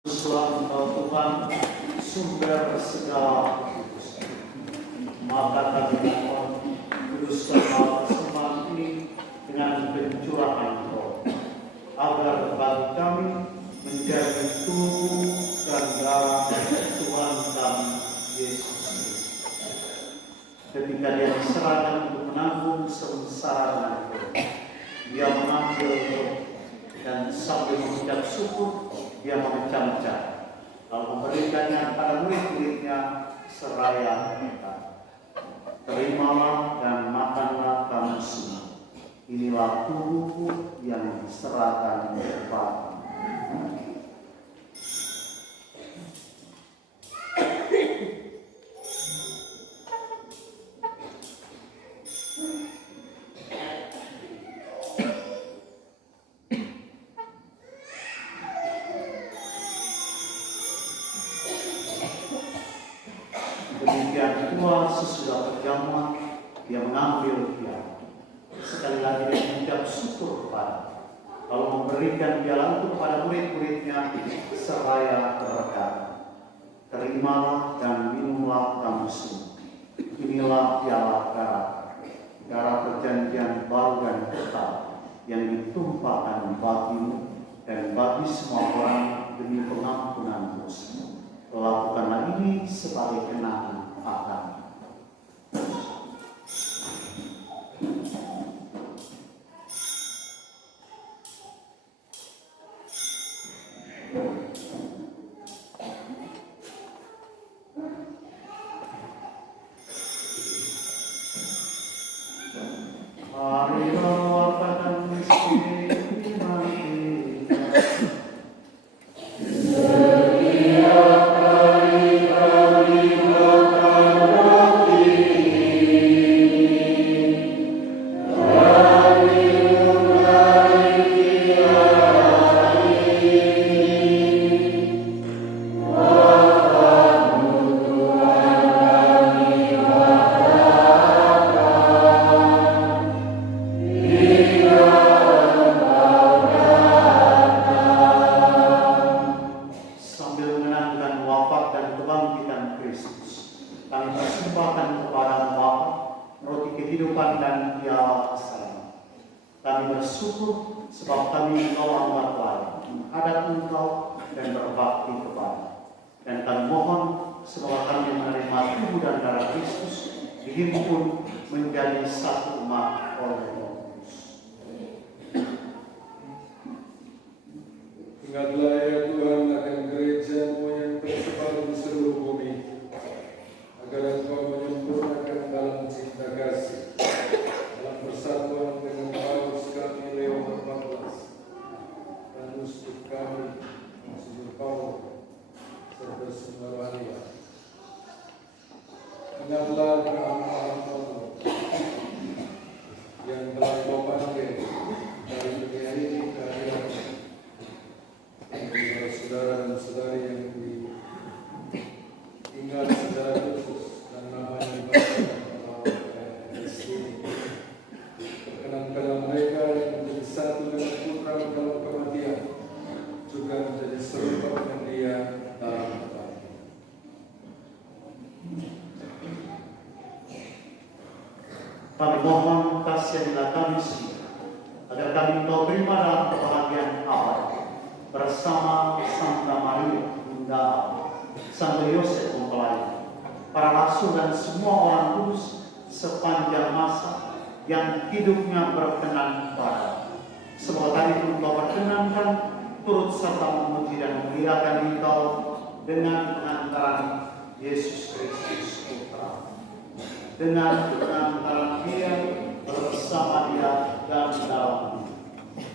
Tuhan, Engkau Tuhan, sumber segala kudus. Maka kami mohon, kuduskanlah persembahan ini dengan pencurahan Roh, agar bagi kami menjadi tubuh dan darah Tuhan kami Yesus Kristus. Ketika Dia diserahkan untuk menanggung sengsara Dia mengambil roh dan sambil mengucap syukur, Dia memecah-mecah, lalu memberikannya pada murid-muridnya seraya kata, terimalah dan makanlah kamu semua. Inilah tubuhku yang diserahkan kepadamu. Demikian pula sesudah perjamuan, Dia mengambil piala. Sekali lagi Dia mengucap syukur kepada, lalu memberikan piala itu kepada murid-muridnya seraya berkata, terimalah dan minumlah kamu semua. Inilah piala darah perjanjian baru dan kekal yang ditumpahkan bagimu dan bagi semua orang demi pengampunan dosa. Lakukanlah ini sebagai kenangan akan. Ingatlah ya Tuhan akan gereja-Mu yang tersebar di seluruh bumi, agar Engkau menyempurnakan dalam cinta kasih, dalam persatuan dengan Paus kami Leo XIV, dan uskup kami Monsignor Paulo, serta semua rohaniwan. Ingatlah hamba-Mu yang telah Kau panggil dari dunia ini ke akhirat. Saudara dan saudari yang diingat secara khusus dan namanya dibacakan di sini, perkenankanlah mereka yang menjadi satu dengan Putra dalam kematian, juga menjadi serupa dengan Dia dalam kebangkitan. Kami mohon kasihanilah kami semua, agar kami Engkau terima dalam kebahagiaan abadi bersama Santa Maria Bunda Allah, Santo Yosef Mempelai, para rasul dan semua orang kudus sepanjang masa yang hidupnya berkenan kepada. Semoga tadi pun Engkau perkenankan turut serta memuji dan memuliakan Engkau dengan pengantaran Yesus Kristus Putra, dengan pengantaran Dia bersama Dia dan dalam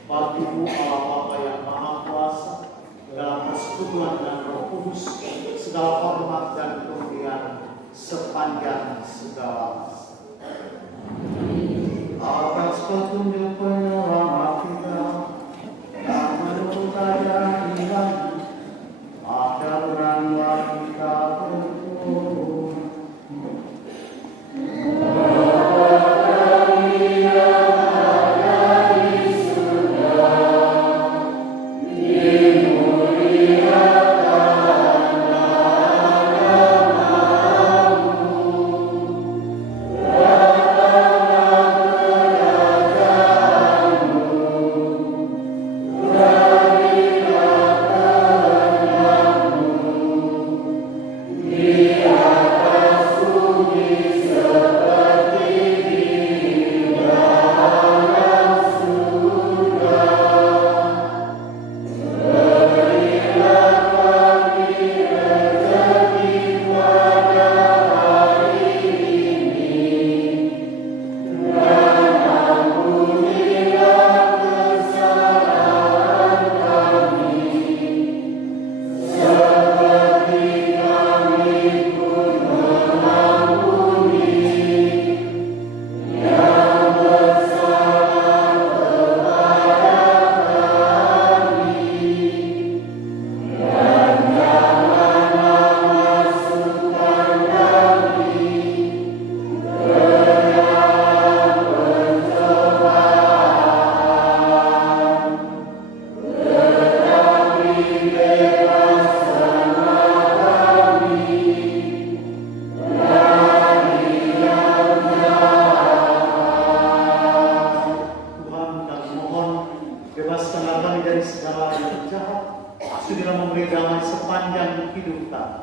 Bagimu Allah Bapa yang Maha Kuasa, dalam persekutuan dan Roh Kudus, segala hormat dan kemuliaan sepanjang segala masa. Atas petunjuk penyelamat kita dan menurut ajaran Ilahi, maka beranilah kita berdoa. Dimuliakan memberi damai sepanjang hidup kami,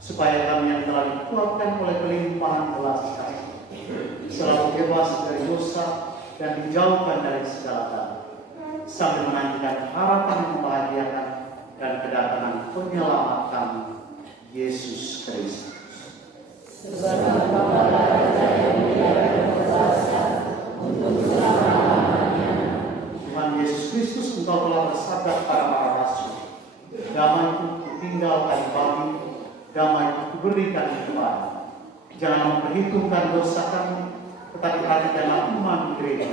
supaya kami yang telah dikuatkan oleh kelimpahan belas kasih selalu bebas dari dosa dan dijauhkan dari segala dalam, sambil menantikan harapan yang membahagiakan dan kedatangan penyelamat kami, Yesus Kristus. Tuhan Yesus Kristus, Engkau telah bersabda kepada para rasul, damai itu kutinggalkan bagi, damai itu kuberikan kepadamu. Jangan memperhitungkan dosa kami, tetapi perhatikanlah iman gereja,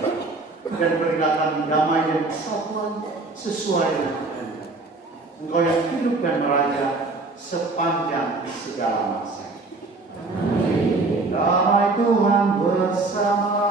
dan berilah kami damai dan persatuan sesuai dengan kehendak Engkau yang hidup dan meraja sepanjang segala masa. Damai Tuhan bersama.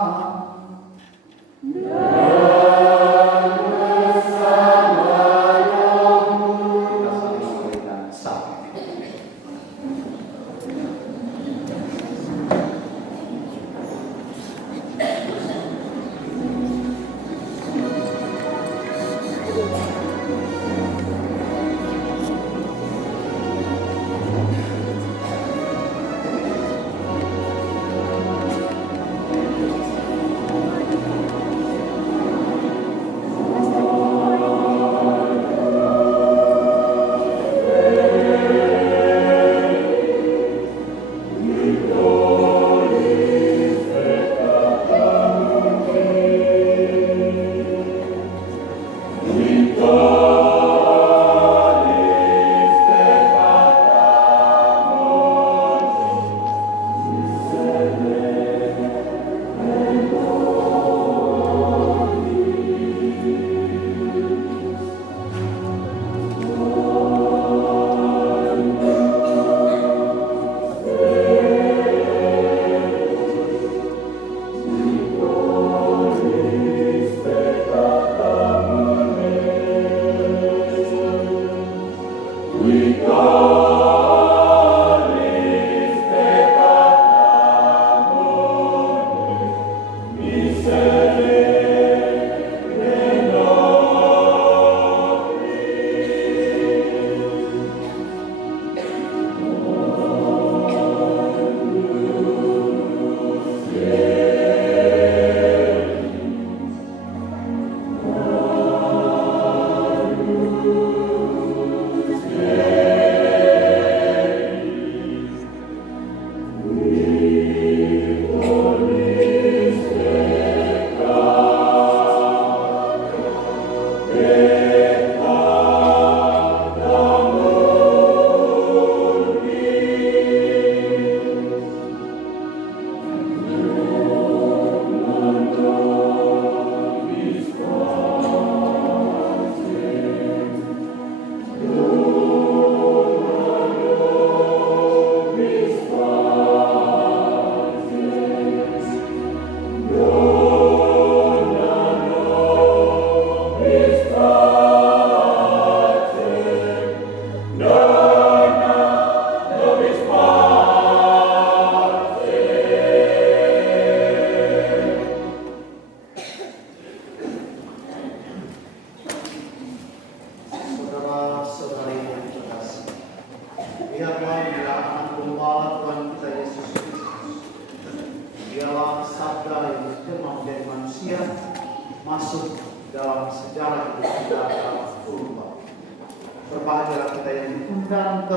Berbahagialah kita yang diundang ke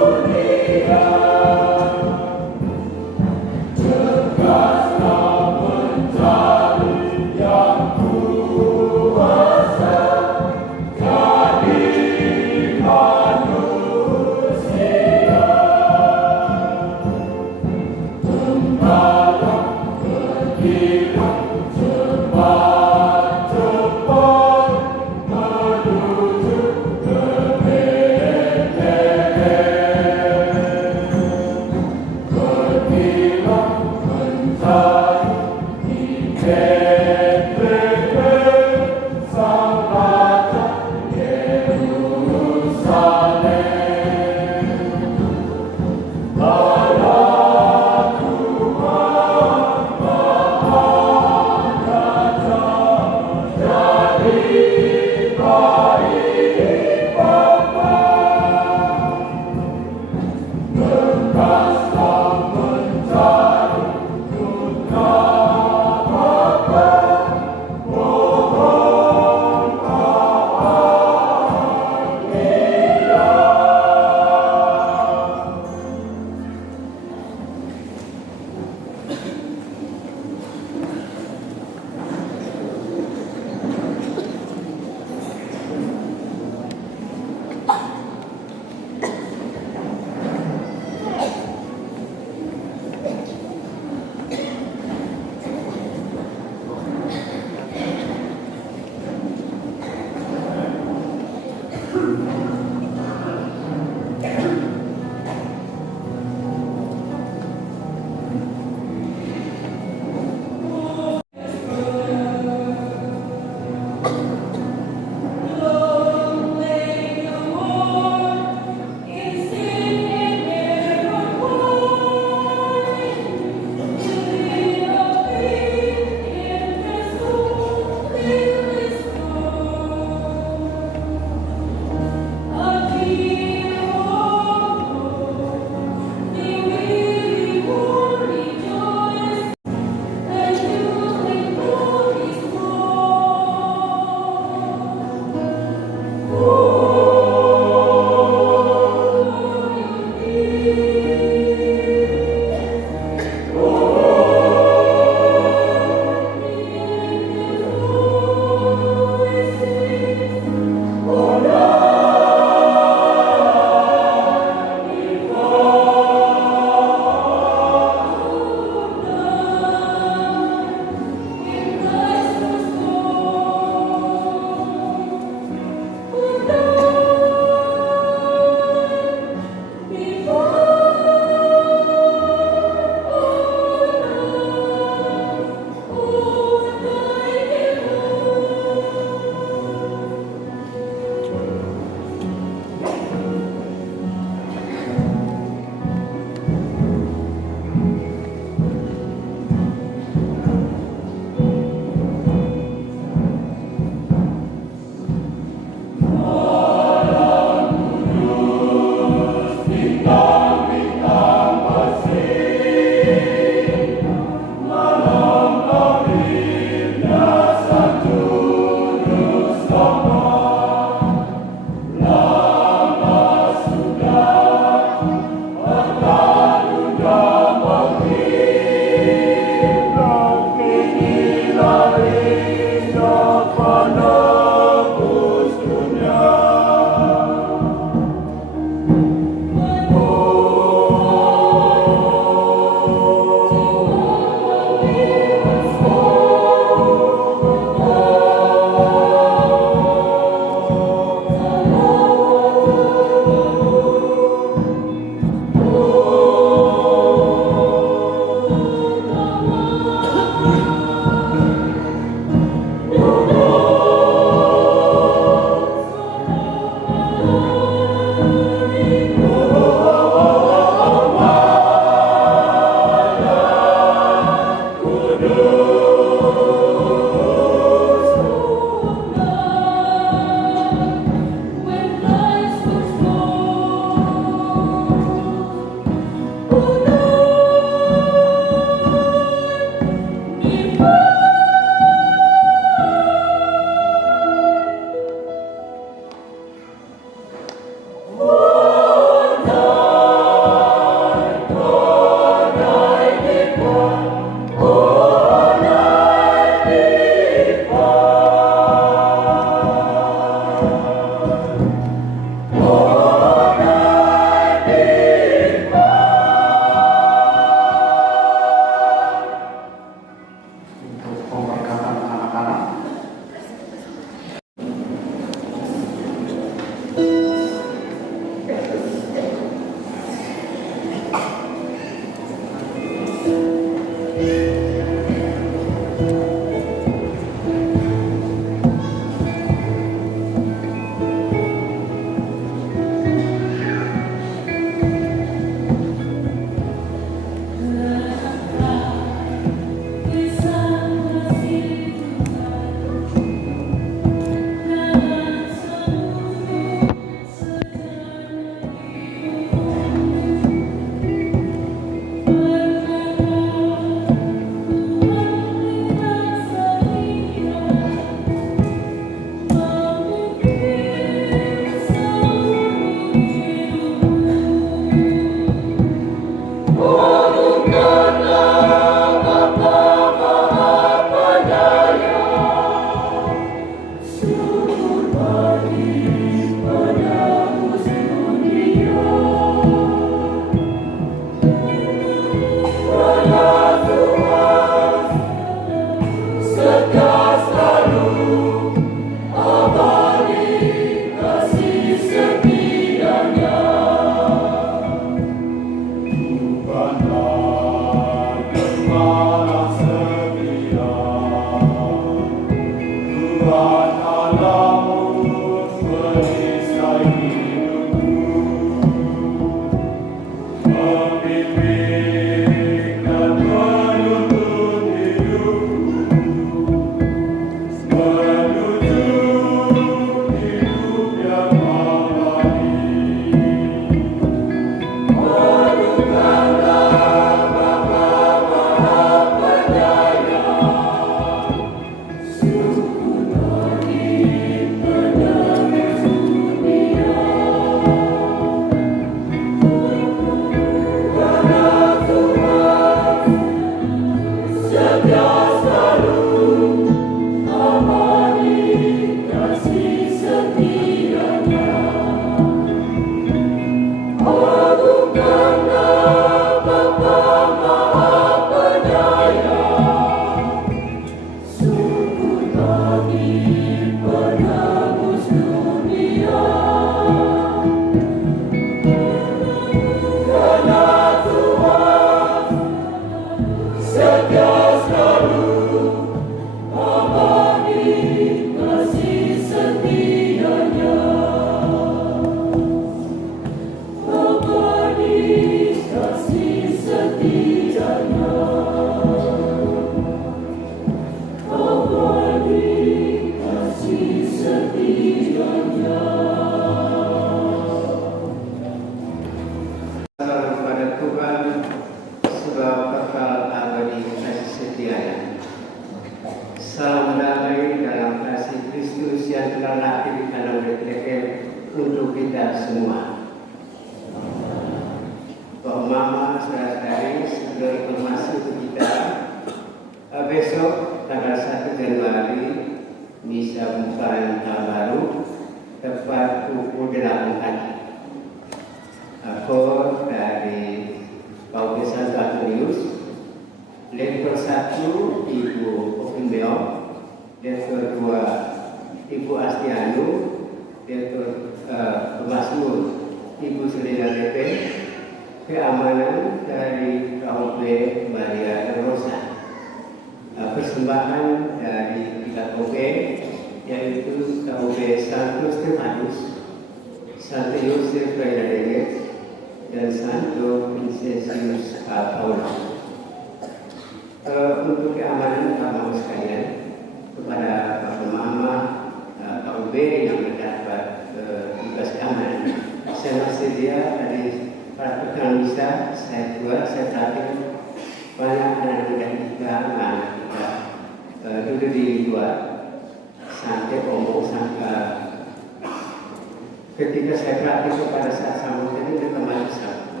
Ketika saya praktik pada saat sambung tadi berteman bersama.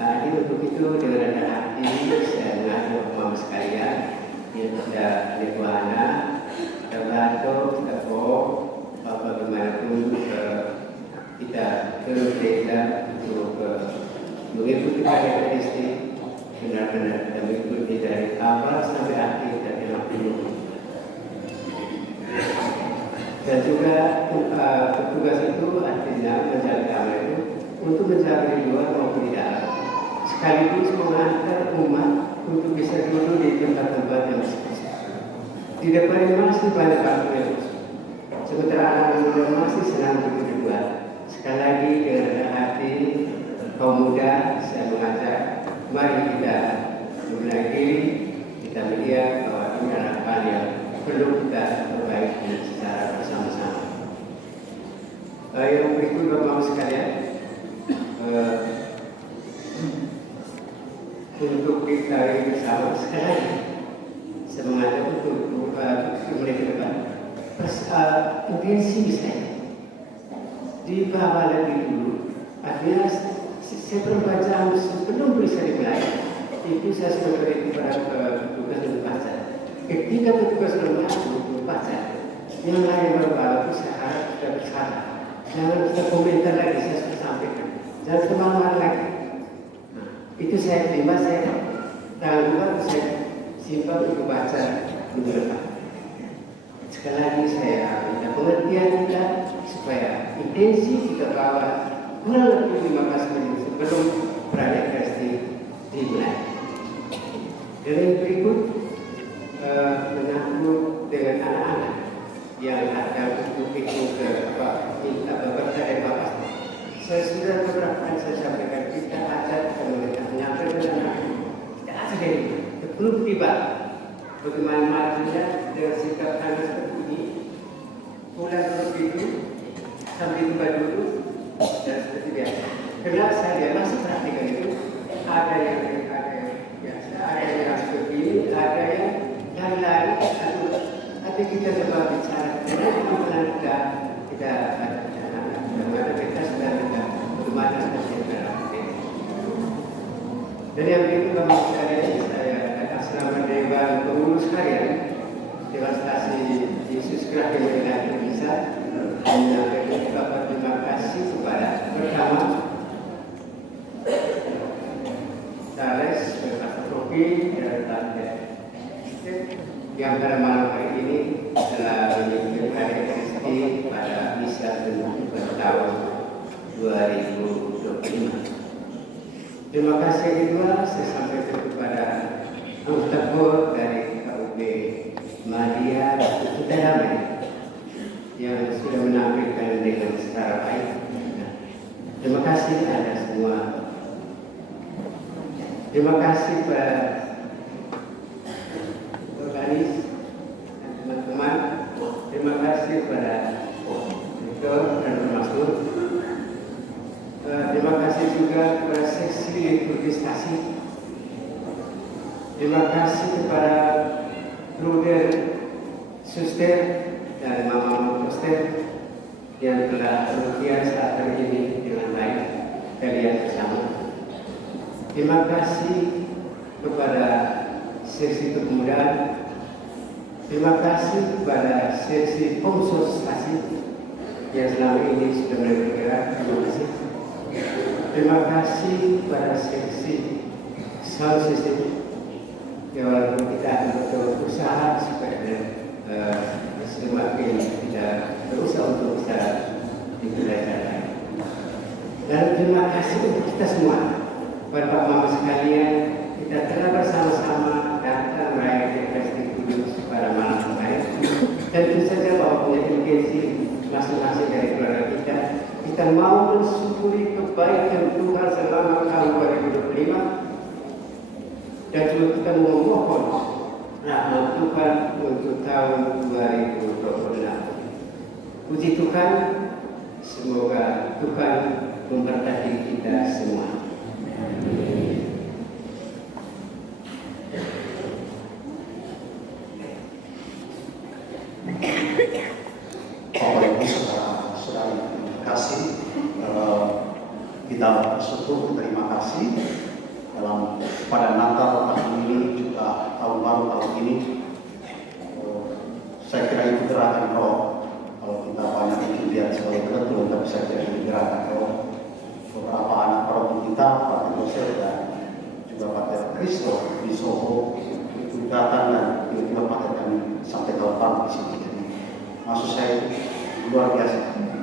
Jadi untuk itu dengan rendah hati saya mengajak mama sekalian yang sudah Lekuana, Terbato, Teko, Bapak dimanapun kita terus beda untuk mengikuti karakteristik benar-benar kita mengikuti dari awal sampai akhir dari hidup. Dan juga petugas itu artinya menjaga amal itu untuk menjaga di luar maupun di dalam, sekaligus mengantar umat untuk bisa duduk di tempat-tempat yang spesial. Di depan ini masih banyak waktu yang sementara anak muda masih senang untuk berdua. Sekali lagi dengan hati kaum muda saya mengajak, mari kita membenahi diri, kita melihat bahwa ini adalah hal yang perlu kita perbaiki secara bersama-sama. Yang berikut Bapak-Bapak sekalian, untuk kita bersama sekali lagi saya mengajak untuk mulai ke depan. Intensi saya dibawa lebih dulu, artinya saya perbacaan sebelum bisa dimulai. itu saya sebagai petugas membaca. Ketika petugas membaca, yang lain berbalas itu saya harap sudah bersalah. Jangan kita komentar lagi, saya sudah sampaikan. Jangan kemana-mana lagi. Nah, itu saya terima, saya tanggung saya simpan untuk baca minggu depan. Sekali lagi saya minta pengertian kita supaya intensi kita bawa kurang lebih 15 menit sebelum perayaan Kristen dimulai. Dan yang berikut menyambut dengan anak-anak yang ada untuk itu minta beberapa dari Bapak. Saya sudah beberapa kali saya sampaikan kita ada pemerintah menyampaikan dengan anak-anak. Tidak ada dari belum tiba. Bagaimana majunya dengan sikap kami seperti ini, pulang dulu itu sambil tiba dulu dan seperti biasa. Kenapa saya masih perhatikan itu ada yang biasa, ada yang seperti ini, ada yang lari-lari, tapi kita coba bicara. Karena kita ada bagaimana kita sedang bagaimana seperti dan yang berikut kami saya selama dewan pengurus harian demonstrasi Yesus Kristus yang Indonesia menyampaikan ucapan terima kasih kepada pertama Charles Katastrofi dan Tante yang pada malam hari ini telah menyebut hari Kristi pada misa tahun 2025. Terima kasih kedua saya sampaikan kepada anggota board dari KUB Madia kita ramai yang sudah menampilkan dengan secara baik. Terima kasih pada semua. Terima kasih pada organis dan teman-teman. Terima kasih pada Victor dan termasuk. Terima kasih juga kepada seksi protestasi. Terima kasih kepada Bruder, Suster, dan Mama Suster yang telah berusaha saat hari ini dengan baik kalian bersama. Terima kasih kepada seksi kepemudaan. Terima kasih kepada seksi konsultasi yang selama ini sudah mulai bergerak. Terima kasih. Terima kasih kepada seksi sound system. Ya, walaupun kita akan berusaha supaya semakin tidak berusaha untuk bisa dipelajari. Dan terima kasih untuk kita semua, Bapak Mama sekalian, kita telah bersama-sama datang merayakan Kristen Kudus pada malam hari. Tentu saja bahwa punya inteligensi masing-masing dari keluarga kita mau mensyukuri kebaikan Tuhan selama tahun 2025. Dan juga kita memohon rahmat Tuhan untuk tahun 2026. Puji Tuhan, semoga Tuhan memberkati kita semua. Bapak Ibu saudara-saudari, terima kasih. Kita bersyukur, terima kasih. Dalam pada Natal tahun ini juga tahun baru tahun ini, saya kira itu gerakan roh. Kalau kita banyak itu lihat sebagai betul, tapi saya kira itu gerakan roh. Beberapa anak paroki kita, Pak Joseph dan juga Pak Kristo di Soho itu datang dan tiba-tiba Pak kami sampai tahun baru di sini. Jadi maksud saya itu luar biasa.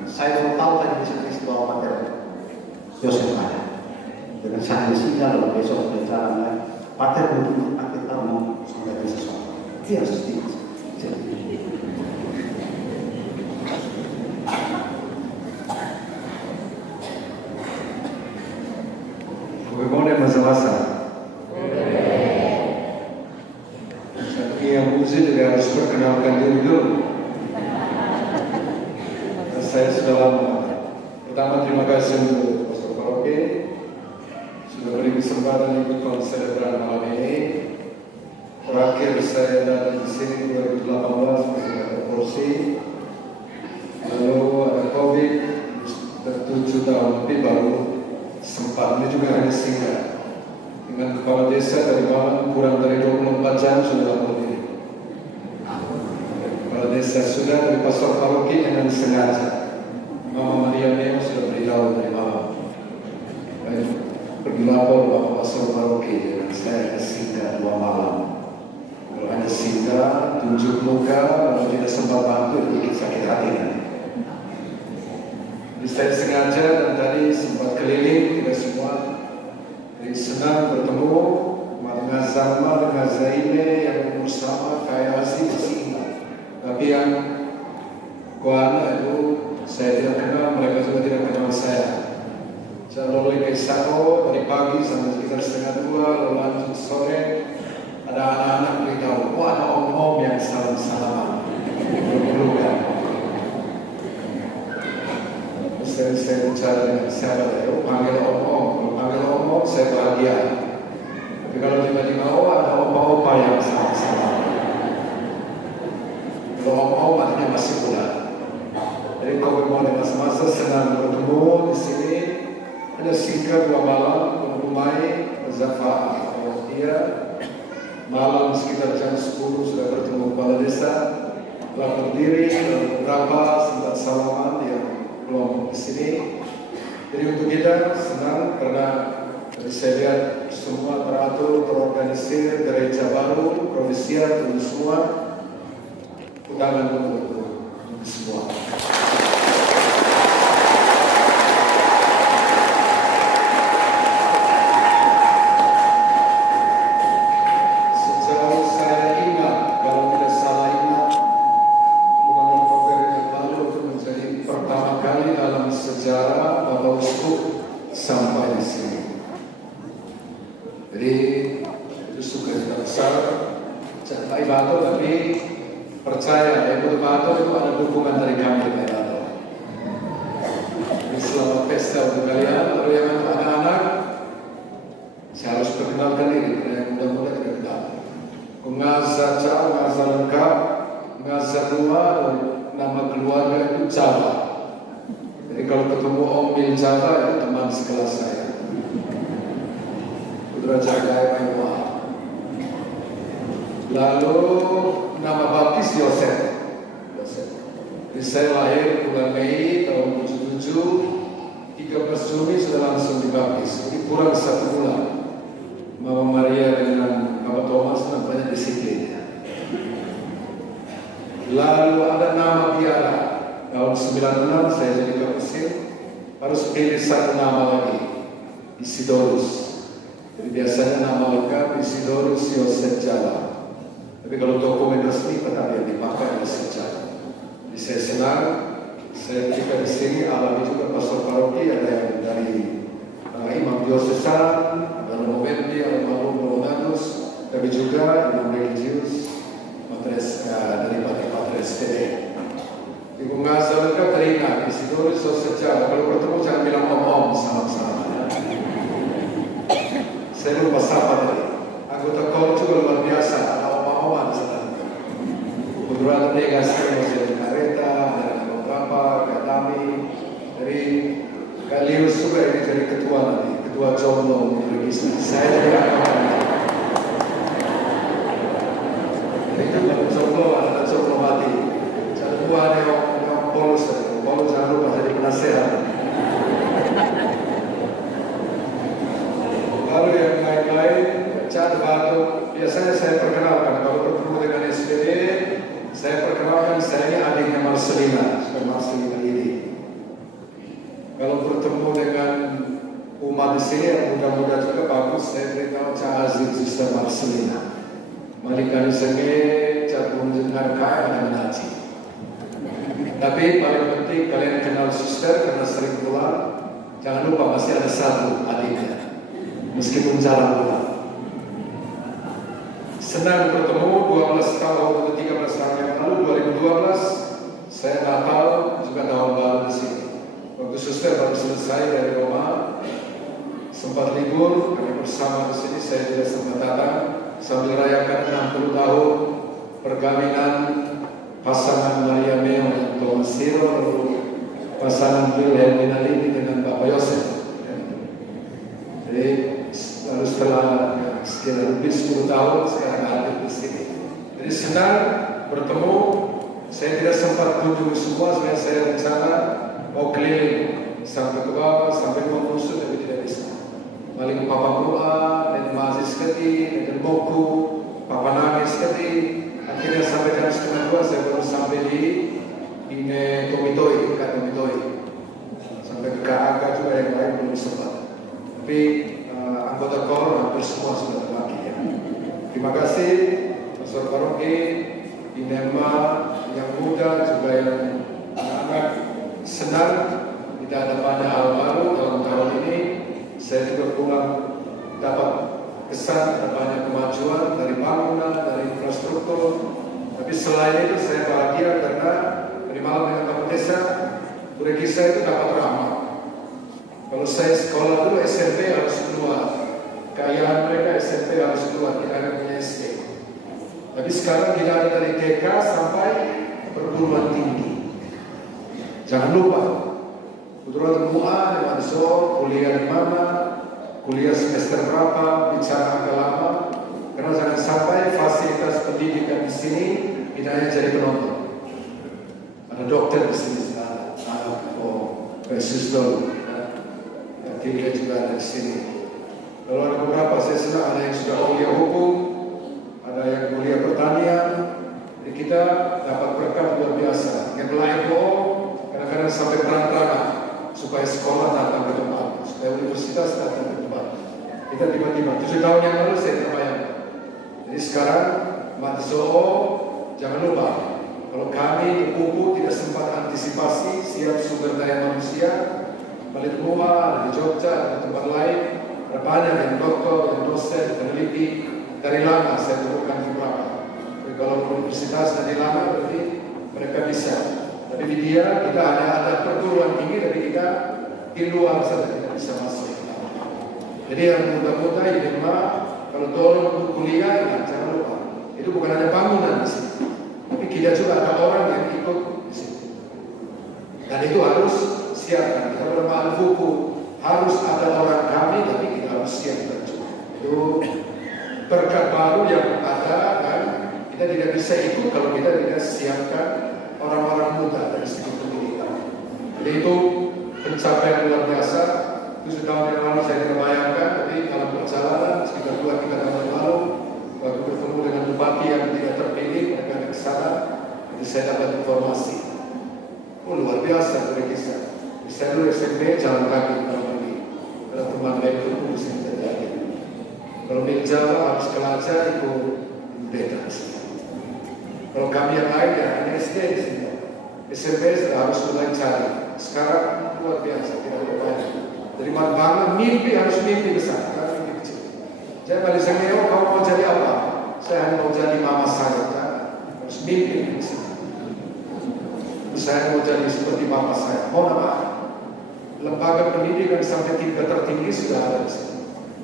Saya mau tahu tadi di Kristo bahwa Pak Joseph ada. Dengan saya sehingga lalu besok berjalan lagi pater untuk kita mau sampaikan sesuatu dia sedikit. Bagaimana masa-masa? Tapi yang musik juga harus perkenalkan diri dulu. Saya sudah lama. Pertama terima kasih untuk Pastor Paroki sudah beri kesempatan ikut konser malam ini. Terakhir saya datang di sini 2018 masih ada porsi. Lalu ada COVID, 7 tahun lebih baru sempat ini juga hanya singkat. dengan kepala desa dari malam kurang dari 24 jam sudah lapor diri. Kepala desa sudah dari pastor paroki dengan sengaja. Mama Maria Meo sudah beritahu dari malam. Pergi lapor Bapak pastor paroki dengan saya singgah 2 malam. Kalau ada singgah, tunjuk muka, kalau tidak sempat bantu, bikin sakit hati nanti. Jadi saya sengaja dan tadi sempat keliling, tidak semua. Jadi senang bertemu dengan Zalma, dengan Zaine yang umur sama, kayak asli di sini. Tapi yang Koana itu saya tidak kenal, mereka juga tidak kenal saya. Saya lalu ke Sako dari pagi sampai sekitar 1:30, lalu lanjut sore. Ada anak-anak beritahu, oh ada om-om yang salam-salaman. Belum kan? Saya bicara dengan siapa, oh panggil om-om. Kalau panggil om-om, saya bahagia. Tapi kalau tiba-tiba, oh ada opa-opa yang salam-salaman. Kalau om-om artinya masih muda. Jadi kalau mau di masa-masa senang bertemu di sini, ada singkat 2 malam, Rumai, Zafa, dia malam sekitar jam 10 sudah bertemu kepala desa, lapor diri, beberapa sempat salaman yang belum di sini. Jadi untuk kita senang karena saya lihat semua teratur, terorganisir, gereja baru, provisial, untuk semua, utangan untuk semua. Sampai di sini. Jadi itu sukacita besar. Jangan Ibato tapi percaya ya Ibato itu ada dukungan dari kami Ibato. Jadi selamat pesta untuk kalian. Lalu yang anak-anak, saya harus perkenalkan diri. Yang muda-muda tidak kenal. Ngaza Jawa, Ngaza lengkap, Ngaza Dua, nama keluarga itu Jawa. Jadi kalau ketemu Om Bil Jawa itu teman sekelas saya. Putra Jaga Maiwa. Lalu nama baptis Yosef. Jadi saya lahir bulan Mei tahun 77, 13 Juni sudah langsung dibaptis. Jadi kurang 1 bulan. Mama Maria dengan Bapak Thomas nampaknya disiplin. Lalu ada nama biara. Tahun 96 saya jadi ke Mesir, harus pilih 1 nama lagi, Isidorus. Jadi biasanya nama lengkap Isidorus Yosef Jawa. Tapi kalau dokumen resmi tetap yang dipakai Yosef Jawa. Jadi saya senang, saya ketika di sini alami juga pastor paroki ada yang dari Imam Diosesan, ada Novendi, ada Malum Romanus, tapi juga Imam religius, dari Patres TD. Ibu Ngaza lengkap teringat, Isidorus Yosef Jawa. Kalau bertemu jangan bilang om-om, sama-sama. Saya lupa sapa tadi. Anggota KOM juga luar biasa, ada om-oman di sana. Kebetulan negasi masih Kareta, ada beberapa, Kadami, dari Kalius juga ini jadi ketua nanti, ketua jomblo di register. Saya tidak kawan. Itu baru jomblo, ada jomblo mati. Jangan lupa ada yang Paulus jangan lupa jadi penasehat. Lalu yang lain-lain, Cat Batu, biasanya saya perkenalkan. Kalau bertemu dengan SPD, saya perkenalkan saya ini adiknya Marcelina, Marcelina ini. Kalau bertemu dengan umat di sini yang muda-muda juga bagus, saya beritahu Cak Aziz, Sister Marcelina. Malika Nisenge, Cak Munjengar Kaya dan Naci. Tapi paling penting kalian kenal Sister karena sering pulang. Jangan lupa masih ada 1 adiknya, meskipun jarang pulang. Senang bertemu 12 tahun atau 13 tahun yang lalu, 2012 saya Natal juga tahun baru di sini. Waktu Sister baru selesai dari Roma, sempat libur, kami bersama di sini. Saya juga sempat datang sambil rayakan 60 tahun perkawinan pasangan Maria Meo dan Thomas Hero, pasangan Wilhelmina Lini dengan Bapak Yosef. Jadi lalu setelah sekitar lebih 10 tahun sekarang hadir di sini. Jadi senang bertemu. Saya tidak sempat kunjungi semua, sebenarnya saya rencana mau keliling sampai ke bawah, sampai ke musuh, tapi tidak bisa. Paling Papa Mua, dan Mazis Keti, dan Moku, Papa Nangis Keti. Akhirnya sampai jam 1:30 saya baru sampai di Ine Tomitoi, Kak Tomitoi. Sampai ke Kaaga juga yang lain belum sempat. Tapi anggota KOR hampir semua sudah terbagi ya. Terima kasih Pastor Paroki, Inema yang muda juga yang anak-anak. Senang tidak ada banyak hal baru dalam tahun ini. Saya juga pulang dapat kesan ada banyak kemajuan dari bangunan, dari infrastruktur. Tapi selain itu saya bahagia karena dari malam dengan Bapak Desa, Kureki saya itu dapat ramah. Kalau saya sekolah dulu SMP harus keluar, keayaan mereka SMP harus keluar, tidak ada punya SD. Tapi sekarang tidak ada dari TK sampai perguruan tinggi. Jangan lupa, Putra Mua di Manso, kuliah di mana, kuliah semester berapa, bicara agak lama. Karena jangan sampai fasilitas pendidikan di sini tidak hanya jadi penonton. Ada dokter di sini, Yesus dulu. Dia juga ada di sini. Kalau ada beberapa saya senang, ada yang sudah kuliah hukum, ada yang kuliah pertanian. Jadi kita dapat berkat luar biasa. Yang lain kadang-kadang sampai terang-terangan supaya sekolah datang ke tempat, supaya universitas datang ke tempat. Kita tiba-tiba 7 tahun yang lalu saya terbayang. Jadi sekarang Matso, jangan lupa kalau kami di Pupu tidak sempat antisipasi siap sumber daya manusia. Balik rumah, di Jogja, di tempat lain, ada banyak yang dokter, yang dosen, peneliti. Dari lama saya turunkan di belakang. Jadi kalau universitas dari lama berarti mereka bisa. Tapi di dia kita ada perguruan tinggi, tapi kita di luar saja tidak bisa masuk. Jadi yang muda-muda ini kalau dorong untuk kuliah, ya, jangan lupa. Itu bukan hanya bangunan di sini, tapi kita juga ada orang yang ikut di sini. Dan itu harus siapkan. Kita bermain buku harus ada orang kami, tapi kita harus siapkan juga. Itu berkat baru yang ada, dan kita tidak bisa ikut kalau kita tidak siapkan orang-orang muda dari segi pendidikan. Jadi itu pencapaian luar biasa. 7 tahun yang lalu saya tidak bayangkan, tapi dalam perjalanan sekitar 2-3 tahun yang lalu, waktu bertemu dengan bupati yang tidak terpilih, mereka ada ke sana, jadi saya dapat informasi. Luar biasa dari kisah. Saya dulu SMP jalan kaki kalau pergi. Kalau teman baik itu bisa terjadi. Kalau di Jawa harus ke Laja itu beda. Kalau kami yang lain ya hanya SD di sini. SMP sudah harus mulai cari. Sekarang luar biasa, tidak lupa. Dari bangun mimpi harus mimpi besar, bukan mimpi kecil. Jadi kalau saya kamu mau jadi apa? Saya hanya mau jadi mama saya. Harus mimpi besar. Saya mau jadi seperti bapak saya. Mau apa? Lembaga pendidikan sampai tingkat tertinggi sudah ada di sini.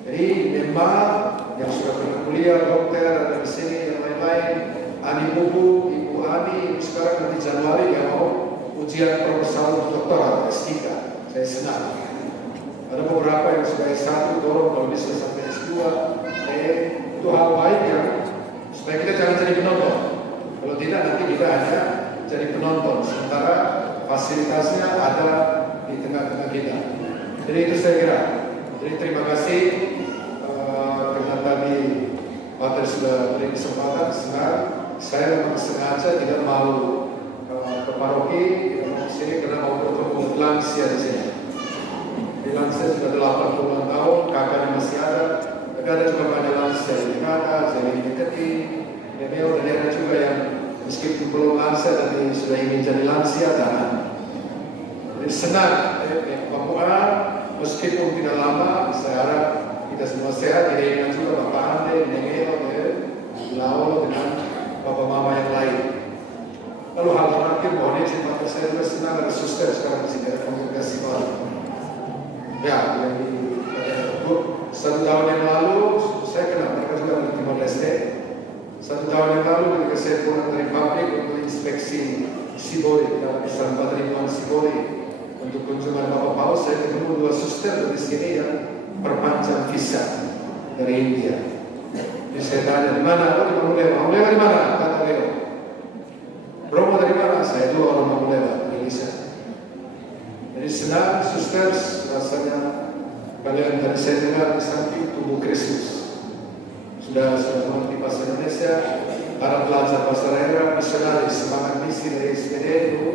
Jadi memang yang sudah pernah kuliah, dokter ada di sini, yang lain-lain. Ani Bubu, Ibu Ani, sekarang nanti Januari yang mau ujian proposal doktorat S3. Saya senang. Ada beberapa yang sudah S1 dorong kalau bisa sampai S2. Itu hal baik ya, supaya kita jangan jadi penonton. Kalau tidak nanti kita hanya jadi penonton, sementara fasilitasnya ada di tengah-tengah kita. Jadi itu saya kira. Jadi terima kasih karena tadi Pater sudah beri kesempatan. Senang. Saya memang sengaja tidak mau ke paroki, tidak mau ke sini karena mau bertemu lansia di sini. Di lansia sudah 80 tahun, kakaknya masih ada, tapi ada juga banyak lansia di Kanada, jadi di Keti, Nemeo, dan ada juga yang meskipun belum lansia tapi sudah ingin jadi lansia dan jadi senang Papua meskipun tidak lama. Saya harap kita semua sehat. Jadi ingat juga Bapak Ande, Nemeo, Lau dengan Bapak Mama yang lain. Lalu hal terakhir mohon izin Bapak, saya juga senang ada suster sekarang di sini, ada komunikasi baru. Ya, yang di 1 tahun yang lalu saya kenal mereka juga di Timor Leste. 1 tahun yang lalu ketika saya pulang dari pabrik untuk inspeksi Sibori, dalam besar 4.000 Sibori untuk kunjungan Bapak Paus, saya ketemu 2 suster dari sini yang perpanjang visa dari India. Jadi saya tanya, di mana? Oh, di Mamulewa. Mamulewa di mana? Kata Leo. Bromo dari mana? Saya juga orang Mamulewa, Indonesia. Jadi senang, sisters, rasanya kalian tadi saya dengar di samping tubuh Kristus. Sudah mengerti bahasa Indonesia, para pelajar bahasa daerah disenari semangat misi dari SPD itu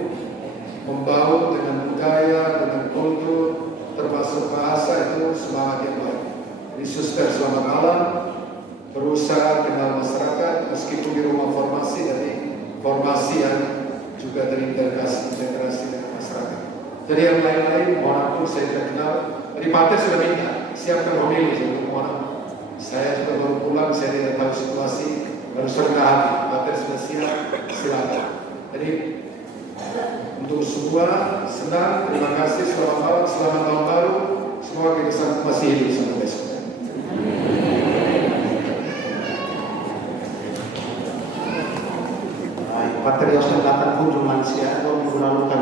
membaur dengan budaya, dengan kultur, termasuk bahasa itu semangat yang baik. Jadi suster selamat malam, berusaha kenal masyarakat meskipun di rumah formasi dari formasi yang juga terintegrasi dengan masyarakat. Jadi yang lain-lain mohon ampun saya tidak kenal. Jadi Pater sudah minta siapkan homili, jadi mohon ampun. Saya juga baru pulang, saya tidak tahu situasi, baru setengah hati. Pater sudah siap, silakan. Jadi untuk semua senang, terima kasih, selamat malam, selamat tahun baru. Semoga kita masih hidup sampai besok. Pater Yosef datang kunjung lansia, 2 minggu lalu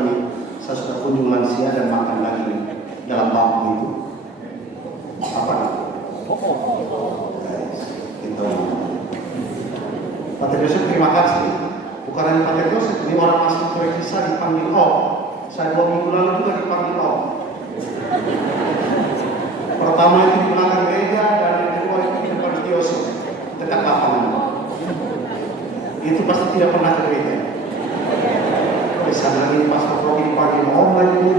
saya sudah kunjung lansia dan makan lagi dalam bangku itu. Apa? Gitu. Pater Yosef terima kasih. Bukan hanya Pater Yosef, ini orang asli Turkisa dipanggil Om. Saya 2 minggu lalu juga dipanggil Om. Pertama itu di belakang gereja dan yang kedua itu di depan Yosef, dekat lapangan. Itu pasti tidak pernah ke gereja. Bisa lagi Pastor Robi dipanggil Om lagi.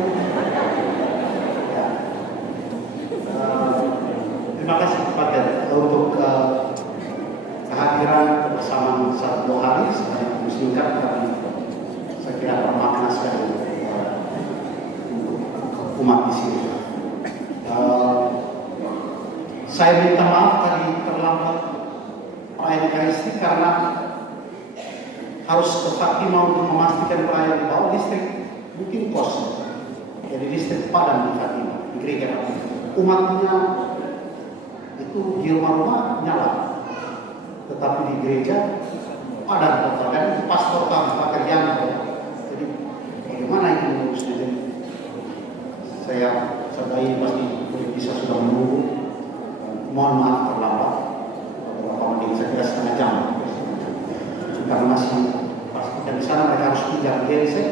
Ya. Terima kasih Pater untuk kehadiran bersama 1-2 hari sebanyak singkat, tapi saya kira bermakna sekali untuk umat di sini. Saya minta maaf tadi terlambat perayaan Ekaristi karena harus ke Fatima untuk memastikan perayaan di bawah listrik mungkin kosong. Jadi listrik padam di Fatima, di gereja. Umatnya itu di rumah-rumah nyala, tetapi di gereja padam total. Dan itu pastor tamu, Pater Yanto. Jadi bagaimana itu mengurusnya? Jadi saya sadari pasti bisa sudah menunggu. Mohon maaf terlambat beberapa menit, saya kira setengah jam. Karena masih pastikan di sana mereka harus pindah genset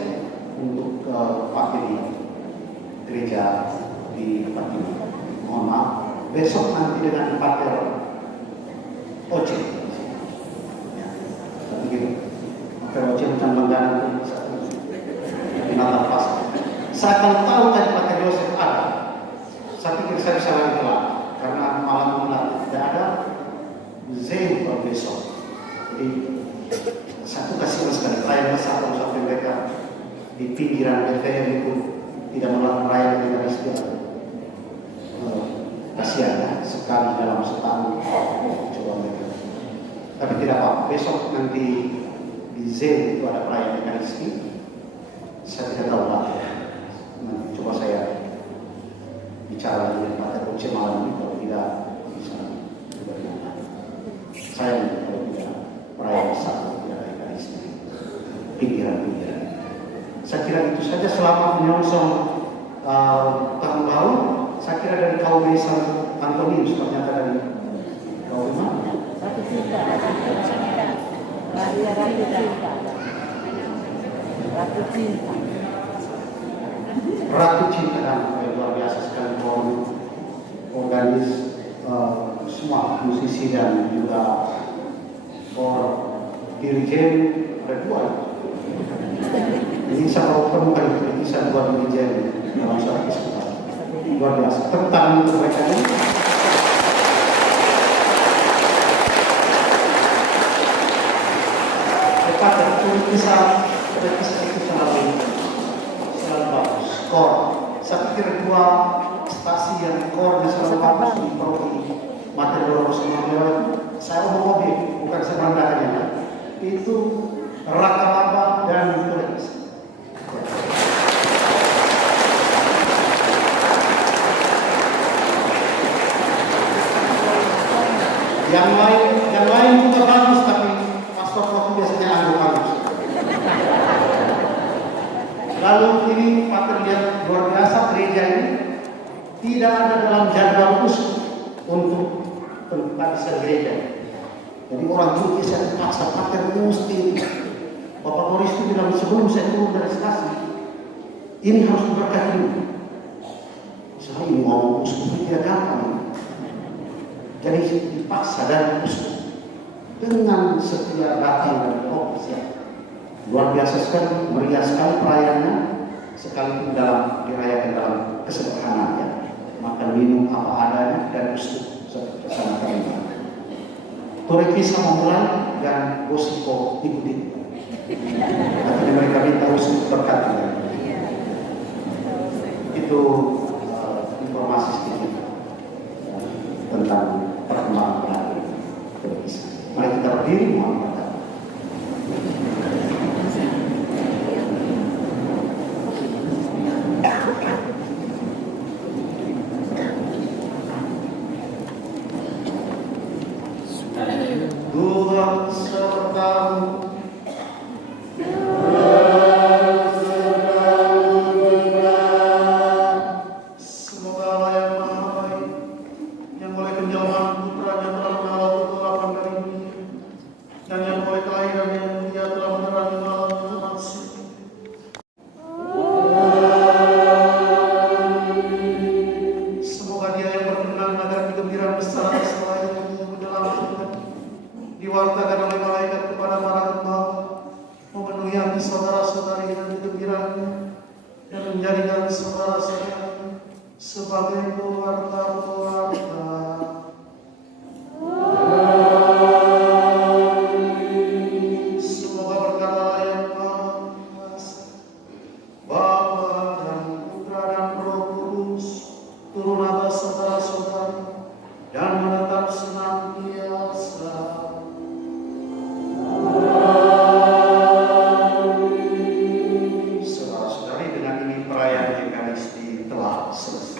untuk pakai di gereja di Fatima. Mohon maaf. Besok nanti dengan Pater Oce. Ya, begitu. Pater Oce macam langganan di Natal Pasca. Saya kalau tahu tadi Pater Yosef ada, saya pikir saya bisa lagi telat. Karena malam tidak ada Zen besok. Jadi satu kasihan sekali perayaan besar sampai mereka di pinggiran BTM itu tidak melakukan perayaan Ekaristi. Kasihan ya, sekali dalam setahun coba mereka. Tapi tidak apa, besok nanti di Zen itu ada perayaan Ekaristi. Saya tidak tahu lah. Nanti coba saya bicara dengan Pater Oce malam ini, kalau tidak bisa bagaimana. Saya kalau tidak perayaan besar, tidak ada Ekaristi, pinggiran-pinggiran. Saya kira itu saja selama menyongsong tahun baru. Saya kira dari kaum San Antonius, ternyata dari kaum mana? Ratu Cinta. Maria Ratu Cinta. Ratu Cinta. Ratu Cinta dan luar biasa sekali organis semua musisi dan juga dirijen ada 2. Ini saya perlu kali bisa 2 dirijen dalam satu kesempatan. Luar biasa. Tepuk tangan untuk mereka ini. Pater bisa itu selalu bagus. Kor. Saya pikir 2 stasi yang kornya selalu bagus di Prodi Mater Dolorosa Mamulewa. Saya omong objek, bukan saya merendahkannya. Itu Raka Laba dan Tulis. Yang lain juga bagus, tapi Pastor Kofi biasanya anggur bagus. Lalu ini Pater lihat luar biasa gereja ini tidak ada dalam jadwal khusus untuk pengabdian gereja. Jadi orang Turki saya terpaksa pakai mesti Bapak Boris itu bilang sebelum saya turun dari stasiun, ini harus diberkati dulu. Saya ini ngomong uskup tidak gampang. Jadi dipaksa dari uskup dengan setia datang dari ofisial. Luar biasa sekali, meriah sekali perayaannya, sekalipun dirayakan dalam kesederhanaan ya. Makan minum apa adanya dan uskup sangat terima. Tore kisah memulai dan gosiko ikuti. Akhirnya mereka minta uskup berkati. Itu informasi sedikit tentang perkembangan Tore kisah. Mari kita berdiri mohon berkata. Tuhan sertamu. Semoga Allah yang Maha Baik, yang oleh penjelmaan putranya telah mengawal kegelapan dari dunia, dan yang oleh kelahiran yang mulia telah menerangi malam yang amat sunyi. Semoga Dia yang berkenan agar kegembiraan besar atas kelahirannya menyelamatkan, diwartakan oleh malaikat kepada para gembala, memenuhi hati saudara-saudari dengan kegembiraannya, dan menjadikan saudara-saudari sebagai pewarta-pewarta. Semoga berkat Allah yang Maha Kuasa, Bapa dan Putra dan Roh Kudus, turun atas saudara-saudari dan menetap senantiasa. Saudara-saudari, dengan ini perayaan Ekaristi telah selesai.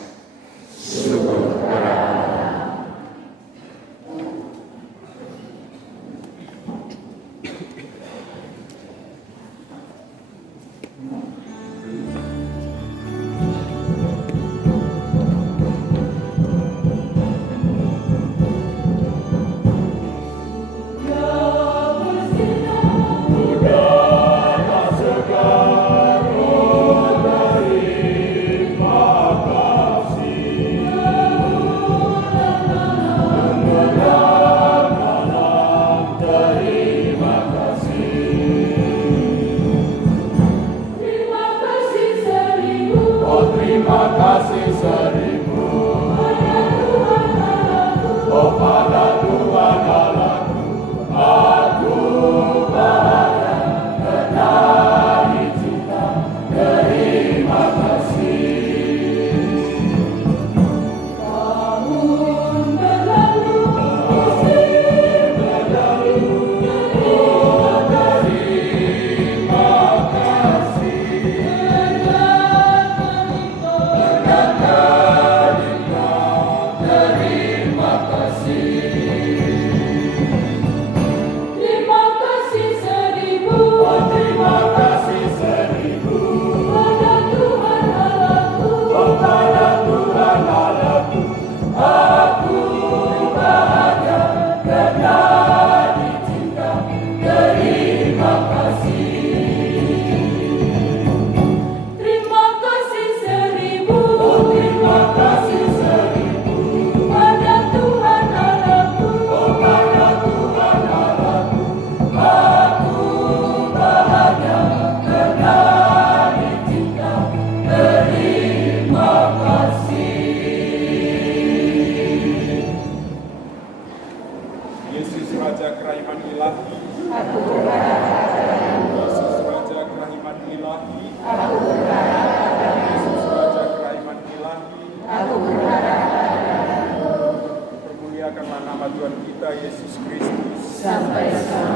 Permuliakanlah nama Tuhan kita Yesus Kristus sampai sekarang.